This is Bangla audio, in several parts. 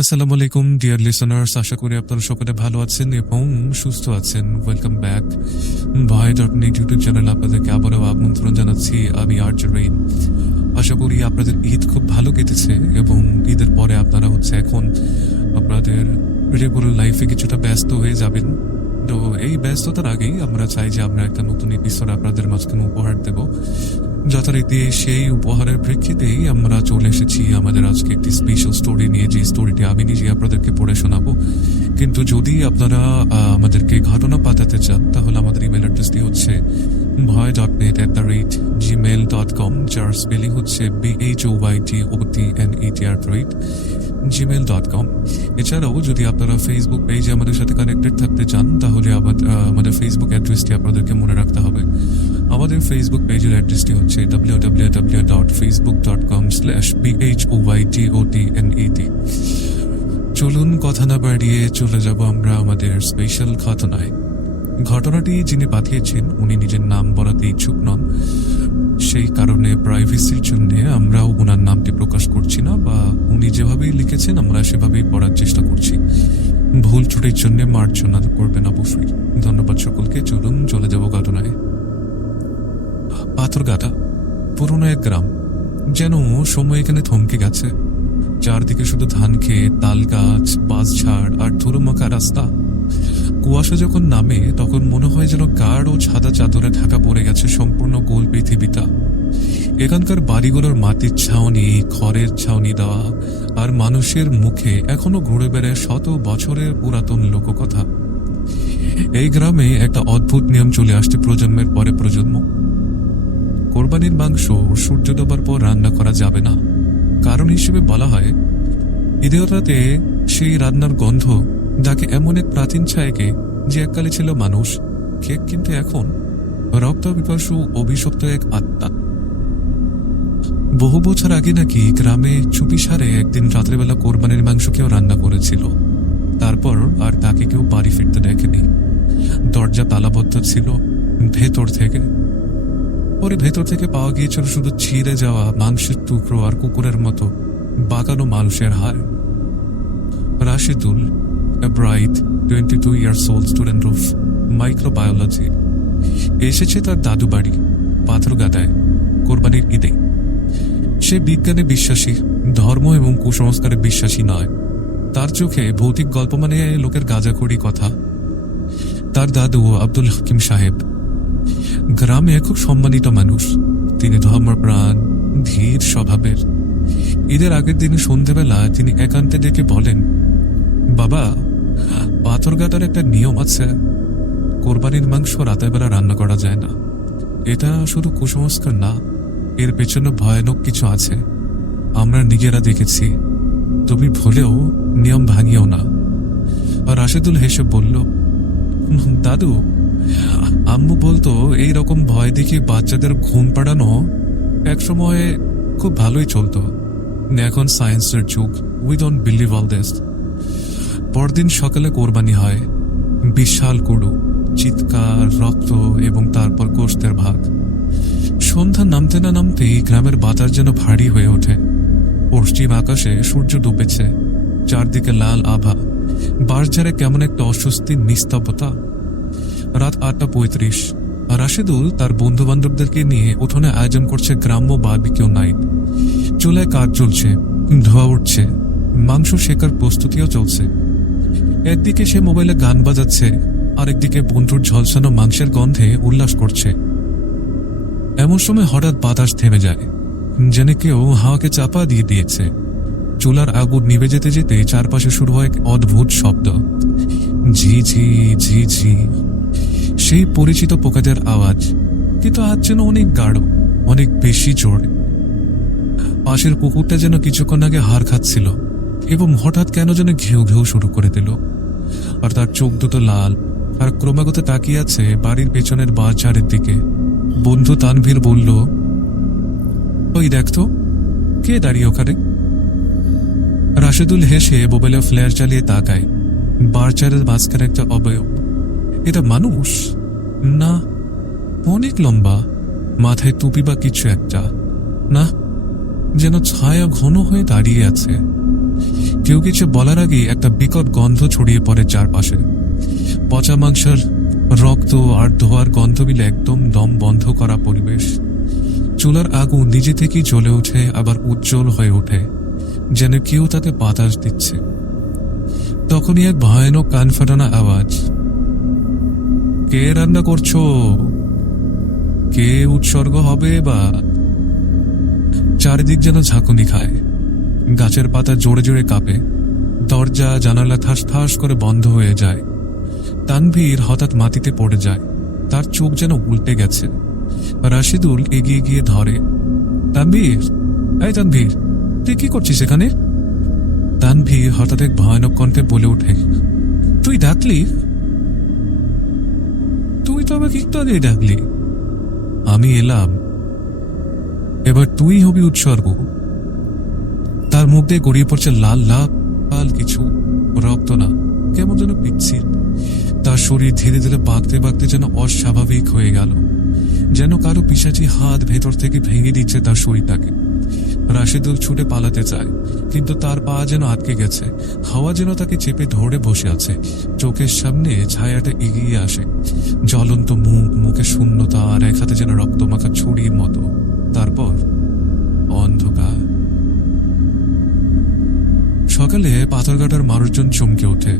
আসসালামু আলাইকুম ডিয়ার লিসনার্স, আশা করি আপনারা সকলে ভালো আছেন এবং সুস্থ আছেন। ওয়েলকাম ব্যাক ভয়.নেট ইউটিউব চ্যানেল আপনাদেরকে আবারও আমন্ত্রণ জানাচ্ছি। আমি আরজে রেইন। আশা করি আপনাদের ঈদ খুব ভালো কেটেছে এবং ঈদের পরে আপনারা এখন আপনাদের রেগুলার লাইফে কিছুটা ব্যস্ত হয়ে যাবেন। তো এই ব্যস্ততার আগেই আমরা চাই যে আমরা একটা নতুন এপিসোড আপনাদের মাঝখানে উপহার দেব। যথারীতি সেই উপহারের প্রেক্ষিতেই আমরা চলে এসেছি আমাদের আজকে একটি স্পেশাল স্টোরি নিয়ে, যে স্টোরিটি আমি নিজে আপনাদেরকে পড়ে শোনাবো। কিন্তু যদি আপনারা আমাদেরকে ঘটনা পাঠাতে চান তাহলে আমাদের ইমেল অ্যাড্রেসটি হচ্ছে voy.net@gmail.com, যার স্পেলিং হচ্ছে BHOYTOTNET@gmail.com। এছাড়াও যদি আপনারা ফেসবুক পেজে আমাদের সাথে কানেক্টেড থাকতে চান তাহলে আমাদের ফেসবুক অ্যাড্রেসটি আপনাদেরকে মনে রাখতে হবে। আমাদের ফেসবুক পেজের অ্যাড্রেসটি হচ্ছে www.facebook.com/BHOYTOTNET। চলুন কথা না বাড়িয়ে চলে যাব আমরা আমাদের স্পেশাল ঘটনায়। ঘটনাটি যিনি পাঠিয়েছেন উনি নিজের নাম বলাতে ইচ্ছুক নন, সেই কারণে প্রাইভেসির জন্য আমরাও ওনার নামটি প্রকাশ করছি না, বা উনি যেভাবেই লিখেছেন আমরা সেভাবেই পড়ার চেষ্টা করছি। ভুল ত্রুটির জন্য মার্জনা করবেন অবশ্যই। ধন্যবাদ সকলকে। চলুন চলে যাব ঘটনায়। পাথরঘাটা পুরনো এক গ্রাম, যেন সময় এখানে থমকে গেছে। চারদিকে শুধু ধান ক্ষেত, তাল গাছ, বাঁশঝাড় আর ধুলো মাখা রাস্তা। কুয়াশা যখন নামে তখন মনে হয় যেন গাঢ় ও সাদা চাদরে ঢাকা পড়ে গেছে সম্পূর্ণ গোল পৃথিবীটা। এখানকার বাড়িগুলোর মাটির ছাউনি, খড়ের ছাউনি দেওয়া, আর মানুষের মুখে এখনো ঘুরে বেড়ায় শত বছরের পুরাতন লোককথা। এই গ্রামে একটা অদ্ভুত নিয়ম চলে আসছে প্রজন্মের পরে প্রজন্ম। কোরবানির মাংস সূর্য ডোবার পর রান্না করা যাবে না। কারণ হিসেবে বলা হয় ঈদের রাতে সেই রান্নার গন্ধ ডাকে এমন এক প্রাচীন ছায়াকে যে এককালে ছিল মানুষ, কিন্তু এখন রক্ত পিপাসু অভিশপ্ত এক আত্মা। বহু বছর আগে নাকি গ্রামে চুপিসারে একদিন রাত্রেবেলা কোরবানির মাংস কেউ রান্না করেছিল। তারপর আর তাকে কেউ বাড়ি ফিরতে দেখেনি। দরজা তালাবদ্ধ ছিল ভেতর থেকে পাওয়া গিয়েছিল শুধু ছিঁড়ে যাওয়া মাংসের টুকরো আর কুকুরের মতো বাঁকানো মানুষের হাড়। Rashidul, a bright 22 years old student of microbiology, এসেছে তার দাদু বাড়ি পাথরঘাটায় কোরবানির ঈদে। সে বিজ্ঞানে বিশ্বাসী, ধর্ম এবং কুসংস্কারে বিশ্বাসী নয়। তার চোখে ভৌতিক গল্প মানে লোকের গাঁজাখড়ি কথা। তার দাদু আব্দুল হাকিম সাহেব গ্রামে খুব সম্মানিত মানুষ। তিনি ধর্মপ্রাণ, ধীর স্বভাবের। ঈদের আগের দিন সন্ধ্যেবেলা তিনি একান্তে ডেকে বলেন, বাবা, পাথরঘাটার একটা নিয়ম আছে, কোরবানির মাংস রাতের বেলা রান্না করা যায় না। এটা শুধু কুসংস্কার না, এর পেছনে ভয়ানক কিছু আছে। আমরা নিজেরা দেখেছি। তুমি ভুলেও নিয়ম ভাঙিও না। আর রাশেদুল হেসে বলল, দাদু, আম্মু বলতো এই রকম ভয় দেখে বাচ্চাদের ঘুম পাড়ানো একসময় খুব ভালোই চলতো। এখন সায়েন্সের যুগ, we don't believe all this. পরদিন সকালে কোরবানি হয়। বিশাল গরু, চিৎকার, রক্ত এবং তারপর গোশতের ভাগ। সন্ধ্যা নামতে না নামতেই গ্রামের বাতাস যেন ভারী হয়ে ওঠে। পশ্চিম আকাশে সূর্য ডুবেছে, চারদিকে লাল আভা, বাঁশঝাড়ে কেমন একটা অস্বস্তির নিস্তব্ধতা। রাত 8:35। রাশেদুল তার বন্ধু বান্ধবদেরকে নিয়ে উঠোনে আয়োজন করছে গ্রাম্য বারবিকিউ নাইট। চুলায় কাঠ জ্বলছে, ধোঁয়া উঠছে, মাংস শেখার প্রস্তুতিও চলছে। একদিকে সে মোবাইলে গান বাজাচ্ছে, আরেকদিকে বন্ধুর ঝলসানো মাংসের গন্ধে উল্লাস করছে। এমন সময় হঠাৎ বাতাস থেমে যায়, যেন কেউ হাওয়াকে চাপা দিয়ে দিয়েছে। চুলার আগুন নিভে যেতে যেতে চারপাশে শুরু হয় এক অদ্ভুত শব্দ, ঝি ঝি ঝি ঝি। সেই পরিচিত পোকাদের আওয়াজ, কিন্তু আজ যেন অনেক গাঢ়, অনেক বেশি জোর। পাশের কুকুরটা যেন কিছুক্ষণ আগে হাড় খাচ্ছিল এবং হঠাৎ কেন যেন ঘেউ ঘেউ শুরু করে দিল। আর তার চোখ দুটো লাল, আর ক্রমাগত তাকিয়ে আছে বাড়ির পেছনের বাঁশঝাড়ের দিকে। বন্ধু তানভীর বলল, ওই দেখতো, কে দাঁড়িয়ে ওখানে? রাশেদুল হেসে মোবাইলে ফ্ল্যাশ জ্বালিয়ে তাকায়। বাঁশঝাড়ের মাঝখানে একটা অবয়ব। এটা মানুষ না, অনেক লম্বা, মাথায় টুপি বা কিছু একটা, না, যেন ছায়া ঘন হয়ে দাঁড়িয়ে আছে। কেউ কিছু বলার আগেই একটা বিকট গন্ধ ছড়িয়ে পড়ে চারপাশে। পচা মাংসের, রক্ত আর ধোয়ার গন্ধ মিলে একদম দম বন্ধ করা পরিবেশ। চুলার আগুন নিজে থেকেই জ্বলে ওঠে, আবার উজ্জ্বল হয়ে ওঠে, যেন কেউ তাকে বাতাস দিচ্ছে। তখনই এক ভয়ানক কান ফাটানো আওয়াজ, কে রান্না করছো? কে উৎসর্গ হবে? বা চারিদিক যেন ঝাঁকুনি খায়, গাছের পাতা জোরে জোরে কাঁপে, দরজা জানালা ঠাস ঠাস করে বন্ধ হয়ে যায়। তানভীর হঠাৎ মাটিতে পড়ে যায়, তার চোখ যেন উল্টে গেছে। রাশিদুল এগিয়ে গিয়ে ধরে, তানভীর, এই তানভীর, তুই কি করছিস এখানে? তানভীর হঠাৎ এক ভয়ানক কণ্ঠে বলে ওঠে, তুই ডাকলি? তুই তো আমাকে একটু আগেই ডাকলি। আমি এলাম, এবার তুই হবি উৎসর্গ। তার মুখ দিয়ে গড়িয়ে পড়ছে লাল লাল কিছু, রক্ত না, কেমন যেন পিচ্ছিল। তার শরীর ধীরে ধীরে বাঁকতে বাঁকতে যেন অস্বাভাবিক হয়ে গেল, যেন কারো পিশাচি হাত ভেতর থেকে ভেঙে দিচ্ছে তার শরীরটাকে। রাশিদুল ছুটে পালাতে চায়, কিন্তু তার পা যেন আটকে গেছে, হাওয়া যেন তাকে চেপে ধরে বসে আছে। চোখের সামনে ছায়াটা এগিয়ে আসে, জ্বলন্ত মুখ, মুখে শূন্যতা, আর এক হাতে যেন রক্তমাখা ছুরির মতো। তারপর অন্ধকার। সকালে পাথরঘাটার মানুষজন চমকে ওঠে।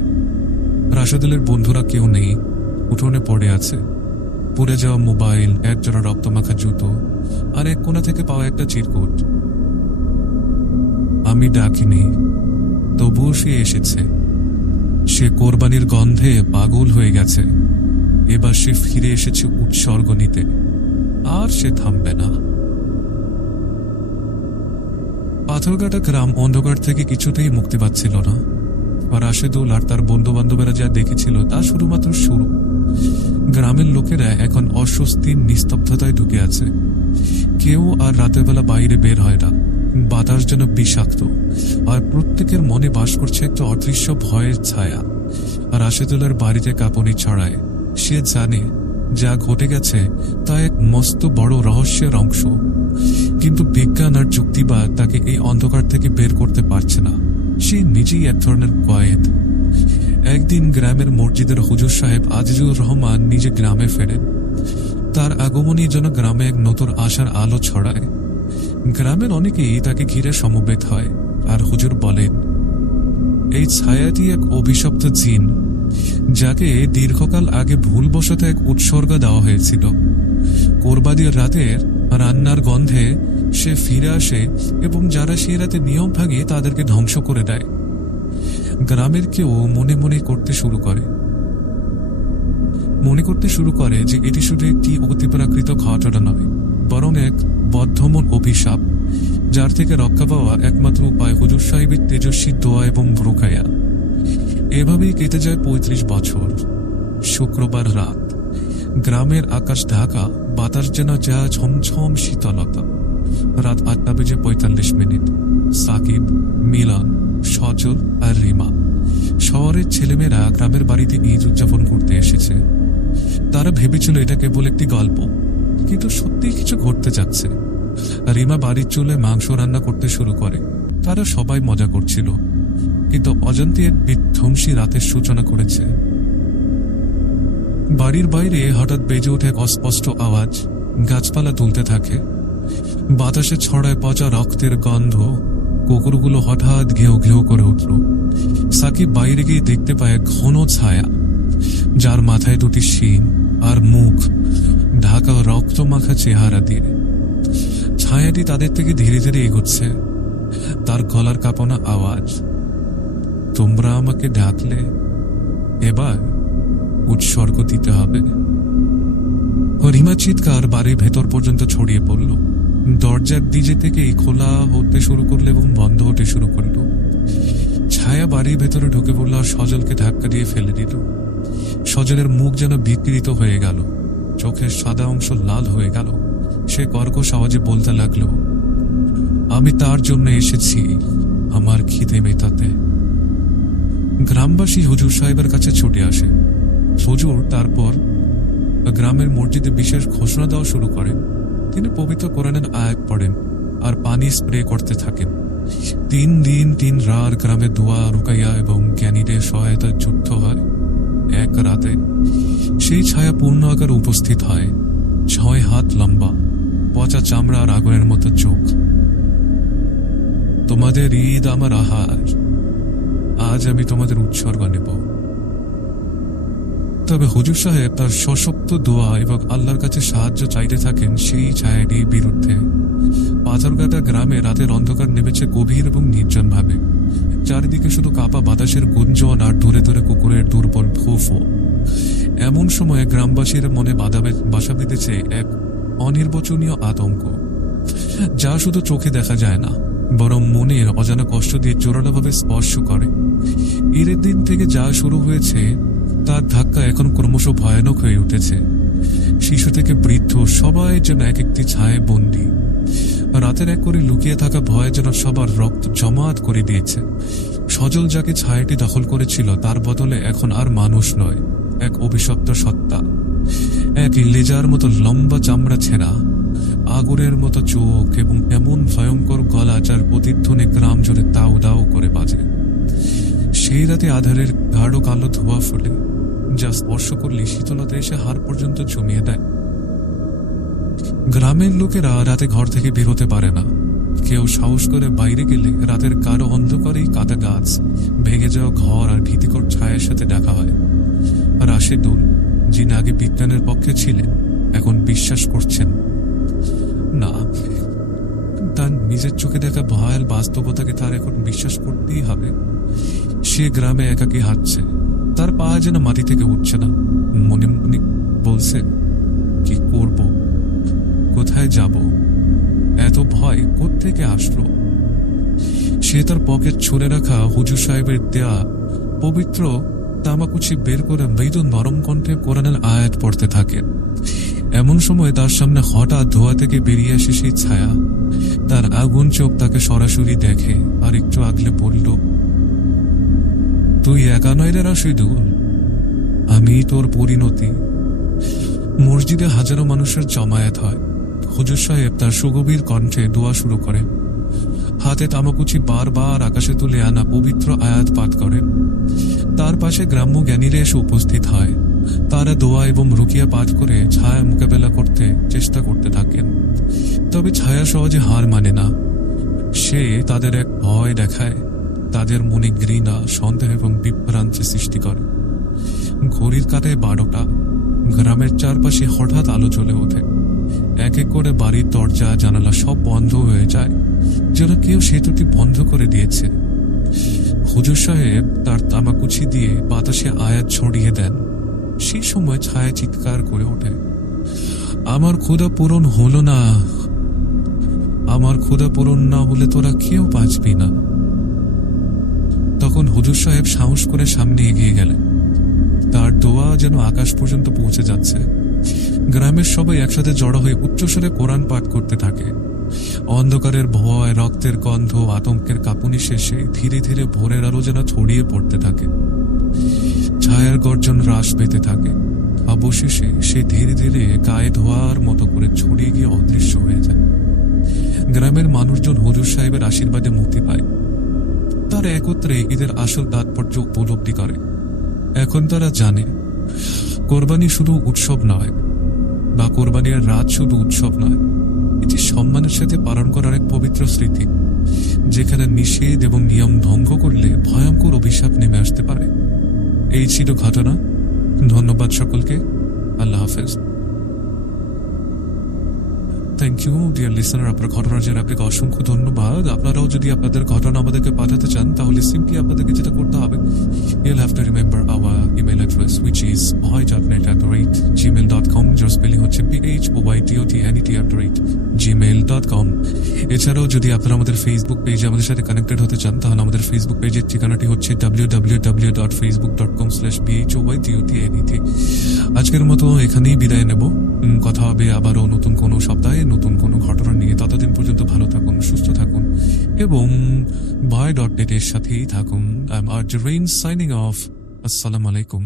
রাশিদুলের বন্ধুরা কেউ নেই, উঠোনে পড়ে আছে পুড়ে যাওয়া মোবাইল, এক জোড়া রক্তমাখা জুতো, আর এক কোণা থেকে পাওয়া একটা চিরকুট। আমি ডাকিনি, তবুও সে এসেছে। সে কোরবানির গন্ধে পাগল হয়ে গেছে। এবার সে ফিরে এসেছে উৎসর্গ নিতে, আর সে থামবে না। পাথরঘাটা গ্রাম অন্ধকার থেকে কিছুতেই মুক্তি পাচ্ছিল না। আর রাশেদুল আর তার বন্ধু বান্ধবেরা যা দেখেছিল তা শুধুমাত্র শুরু। গ্রামের লোকেরা এখন অস্বস্তির নিস্তব্ধতায় ঢুকে আছে। কেউ আর রাতের বেলা বাইরে বের হয় না। বাতাস যেন বিষাক্ত, আর প্রত্যেকের মনে বাস করছে একটা অদৃশ্য ভয়ের ছায়া। আর রাশেদুলের বাড়িতে কাঁপুনি ছড়ায়। সে জানে যা ঘটে গেছে তা এক মস্ত বড় রহস্যের অংশ, কিন্তু বিজ্ঞান আর যুক্তিবাদ তাকে এই অন্ধকার থেকে বের করতে পারছে না। সে নিজেই এক ধরনের কয়েদ। একদিন গ্রামের মসজিদের হুজুর সাহেব আজিজুর রহমান নিজে গ্রামে ফেরেন। তার আগমনের জন্য গ্রামে এক নতুন আশার আলো ছড়ায়। গ্রামের অনেকেই তাকে ঘিরে সমবেত হয়, আর হুজুর বলেন, এই ছায়াটি এক অভিশপ্ত জিন, যাকে দীর্ঘকাল আগে ভুলবশত এক উৎসর্গ দেওয়া হয়েছিল। কোরবানির রাতের রান্নার গন্ধে সে ফিরে আসে, এবং যারা সেই রাতে নিয়ম ভাঙে তাদেরকে ধ্বংস করে দেয়। গ্রামের কেউ মনে মনে করতে শুরু করে যে এটি শুধু একটি অতিপ্রাকৃত ঘটনা নয়, বরং এক বদ্ধমূল অভিশাপ, যার থেকে রক্ষা পাওয়া একমাত্র উপায় হুজুর সাহেবের তেজস্বী দোয়া এবং ভ্রুকায়া। এভাবেই কেটে যায় ৩৫ বছর। শুক্রবার রাত, গ্রামের আকাশ ঢাকা, বাতাস যেন যা ঝমঝম শীতলতা। রাত ৮:৪৫। সাকিব, মিলন, সজল আর রিমা, শহরের ছেলেমেয়েরা গ্রামের বাড়িতে ঈদ উদযাপন করতে এসেছে। তারা ভেবেছিল এটা কেবল একটি গল্প, কিন্তু সত্যিই কিছু ঘটতে যাচ্ছে। রিমা বাড়ির চুলায় মাংস রান্না করতে শুরু করে। তারা সবাই মজা করছিল, কিন্তু অজান্তে এক বিধ্বংসী রাতের সূচনা করেছে। বাড়ির বাইরে হঠাৎ বেজে ওঠে এক অস্পষ্ট আওয়াজ। গাছপালা দুলতে থাকে, বাতাসে ছড়ায় পচা রক্তের গন্ধ। কুকুরগুলো হঠাৎ ঘেউ ঘেউ করে উঠল। সাকিব বাইরে গিয়ে দেখতে পায় এক ঘন ছায়া, যার মাথায় দুটি শিং আর মুখ ঢাকা রক্তমাখা চেহারা দিয়ে। ছায়াটি তাদের থেকে ধীরে ধীরে এগোচ্ছে। তার গলার কাঁপানো আওয়াজ, তোমরা আমাকে ডাকলে, এবার উৎসর্গ দিতে হবে। রিমা চিৎকার বাড়ির ভেতর পর্যন্ত ছড়িয়ে পড়ল। দরজার দিকে থেকেই খোলা হতে শুরু করলো এবং বন্ধ হতে শুরু করল। ছায়া বাড়ির ভেতরে ঢুকে পড়ল আর সজলকে ধাক্কা দিয়ে ফেলে দিল। সজলের মুখ যেন বিকৃত হয়ে গেল, চোখের সাদা অংশ লাল হয়ে গেল। সে কর্কশ আওয়াজে বলতে লাগলো, আমি তার জন্য এসেছি, আমার খিদে মেটাতে। গ্রামবাসী হুজুর সাহেবের কাছে ছুটে আসে। হুজুর তারপর গ্রামের মসজিদে বিশেষ ঘোষণা দেওয়া শুরু করেন। তিনি পবিত্র কোরআনের আয়াত পড়েন আর পানি স্প্রে করতে থাকেন। 3 দিন 3 রাত গ্রামে দোয়া রুকাইয়া এবং জ্ঞানীদের সহায়তায় যুদ্ধ হয়। এক রাতে সেই ছায়া পূর্ণ আকারে উপস্থিত হয়, 6 হাত লম্বা, পচা চামড়া আর আগুনের মতো চোখ। তোমাদের ঈদ আমার আহার, আজ আমি তোমাদের উৎসর্গ নেব। তবে হুজুর সাহেব তার সশক্ত দোয়া এবং আল্লাহর কাছে সাহায্য চাইতে থাকেন সেই ছায়াটির বিরুদ্ধে। পাথরঘাটা গ্রামে রাতের অন্ধকার নেমেছে গভীর এবং নির্জন ভাবে। চারিদিকে শুধু কাপা বাতাসের গুঞ্জন আর দূরে দূরে কুকুরের দুর্বল ফোফো। এমন সময়ে গ্রামবাসীর মনে বাসা বেঁধেছে এক অনির্বচনীয় আতঙ্ক, যা শুধু চোখে দেখা যায় না, বরং মনের অজানা কষ্ট দিয়ে জোরালোভাবে স্পর্শ করে। ঈদের দিন থেকে যা শুরু হয়েছে তার ধাক্কা এখন ক্রমশ ভয়ানক হয়ে উঠেছে। শিশু থেকে বৃদ্ধ সবাই যেন এক একটি ছায়ে বন্দী। রাতের এক করে লুকিয়ে থাকা ভয় যেন সবার রক্ত জমাট করে দিয়েছে। সজল যাকে ছায়াটি দখল করেছিল তার বদলে এখন আর মানুষ নয়, এক অভিশপ্ত সত্তা, এক লেজার মতো লম্বা চামড়া ছেঁড়া, আগুনের মতো চোখ এবং এমন ভয়ঙ্কর গলা যার প্রতিধ্বনি গ্রাম জুড়ে দাউ দাউ করে বাজে। সেই রাতে আধারের গাঢ় কালো ধোঁয়া ফুলে যা স্পর্শ করলে শীতলতা এসে হাড় পর্যন্ত জমিয়ে দেয়। গ্রামের লোকেরা রাতে ঘর থেকে বেরোতে পারে না। কেউ সাহস করে বাইরে গেলে রাতের কারো অন্ধকারেই কাটা গাছ, ভেঙে যাওয়া ঘর আর ভীতিকর ছায়ার সাথে দেখা হয়। রাশেদুল, যিনি আগে বিজ্ঞানের পক্ষে ছিলেন, এখন বিশ্বাস করছেন না। তার নিজের চোখে দেখা ভয়াল বাস্তবতাকে তার এখন বিশ্বাস করতেই হবে। সে গ্রামে একাকী হাঁটছে, তার পা যেন মাটি থেকে উঠছে না। মনে মনে বলছে, কি করব, কোথায় যাব, এত ভয় কোত্থেকে আসলো? সে তার পকেট ছুঁড়ে রাখা হুজুর সাহেবের দেয়া পবিত্র তামাকুচি বের করে মৃদু নরম কণ্ঠে কোরআনের আয়াত পড়তে থাকে। এমন সময় তার সামনে হঠাৎ ধোয়া থেকে বেরিয়ে আসে সেই ছায়া। তার আগুন চোখ তাকে সরাসরি দেখে আর একটু আগলে বলল, তুই একা নয় রে রাশিদুল, আমি তোর পরিণতি। মসজিদে হাজারো মানুষের জমায়েত হয়। হুজুর সাহেব তার সুগভীর কণ্ঠে দোয়া শুরু করেন। হাতে তামাকুচি বারবার আকাশে তুলে আনা পবিত্র আয়াত পাঠ করেন। তার পাশে গ্রাম্য জ্ঞানীরা এসে উপস্থিত হয়। তারা দোয়া এবং রুকিয়া পাঠ করে ছায়া মোকাবেলা করতে চেষ্টা করতে থাকেন। তবে ছায়া সহজে হার মানে না। সে তাদের এক ভয় দেখায়, তাদের মনে ঘৃণা, সন্দেহ এবং বিভ্রান্তি সৃষ্টি করে। ঘড়ির কাঁটায় 12টা। গ্রামের চারপাশে হঠাৎ আলো জ্বলে ওঠে। এক এক করে বাড়ির দরজা জানালা সব বন্ধ হয়ে যায়, যেন কেউ সেতুটি বন্ধ করে দিয়েছে। হুজুর সাহেব তার তামাকুচি দিয়ে বাতাসে আয়াত ছড়িয়ে দেন। সেই সময় ছায়া চিৎকার করে ওঠে, আমার ক্ষুধা পূরণ হলো না, আমার ক্ষুধা পূরণ না হলে তোরা কেউ বাঁচবি না। তখন হুজুর সাহেব সাহস করে সামনে এগিয়ে গেলেন। তার দোয়া যেন আকাশ পর্যন্ত পৌঁছে যাচ্ছে। গ্রামের সবাই একসাথে জড়ো হয়ে উচ্চস্বরে কোরআন পাঠ করতে থাকে। অন্ধকারের ভয়, রক্তের গন্ধ, আতঙ্কের কাঁপুনি শেষে ধীরে ধীরে ভোরের আলো যেন ছড়িয়ে পড়তে থাকে। ছায়ার গর্জন হ্রাস পেতে থাকে। অবশেষে সে ধীরে ধীরে গায়ে ধোয়ার মতো করে ছড়িয়ে গিয়ে অদৃশ্য হয়ে যায়। গ্রামের মানুষজন হুজুর সাহেবের আশীর্বাদে মুক্তি পায়। তারা একত্রে ঈদের আসল তাৎপর্য উপলব্ধি করে। এখন তারা জানে, কোরবানি শুধু উৎসব নয়, বা কোরবানির রাত শুধু উৎসব নয়, এটি সম্মানের সাথে পালন করার এক পবিত্র স্মৃতি, যেখানে নিষেধ এবং নিয়ম ভঙ্গ করলে ভয়ঙ্কর অভিশাপ নেমে আসতে পারে। এই ছিল ঘটনা। ধন্যবাদ সকলকে। আল্লাহ হাফেজ। থ্যাংক ইউ ডিয়ার লিসনার, আপনার ঘটনার জন্য আপনাকে অসংখ্য ধন্যবাদ। আপনারাও যদি আপনাদের ঘটনা আমাদেরকে পাঠাতে চান তাহলে সিম্পলি আপনাদেরকে যেটা করতে হবে, you'll have to remember our email address which is boytotnet@gmail.com, যার স্পেলিং হচ্ছে BHOYTOTNET@gmail.com। এছাড়াও যদি আপনারা আমাদের ফেসবুক পেজে আমাদের সাথে কানেক্টেড হতে চান তাহলে আমাদের ফেসবুক পেজের ঠিকানাটি হচ্ছে www.facebook.com/BHOYTOTNET। আজকের মতো এখানেই বিদায় নেব। কথা হবে আবারও নতুন কোনো সপ্তাহে নতুন কোনো ঘটনা নিয়ে। ততদিন পর্যন্ত ভালো থাকুন, সুস্থ থাকুন এবং boy.net এর সাথেই থাকুন। I'm Arjun Rain signing off. Assalamu alaikum.